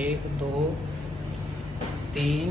1 2 3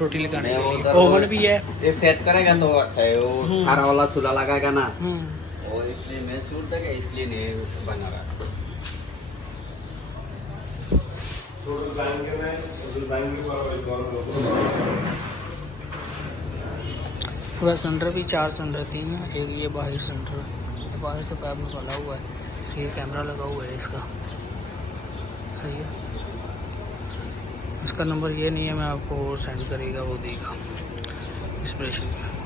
रोटी लगाने नहीं, के वो लिए। तो- ओवन भी है। ये सेट करेगा तो अच्छा है, वो खारा वाला चूल्हा लगाएगा ना, हम्म। और इसलिए मैं छूट देगा, इसलिए नहीं बना रहा। वह सिलेंडर भी 4 सिलेंडर 3 है, एक ये बाहर सिलेंडर है, बाहर से पाइप निकाला हुआ है, ये कैमरा लगा हुआ है इसका, सही है। इसका नंबर ये नहीं है, मैं आपको सेंड करेगा वो देगा इंस्पिरेशन का।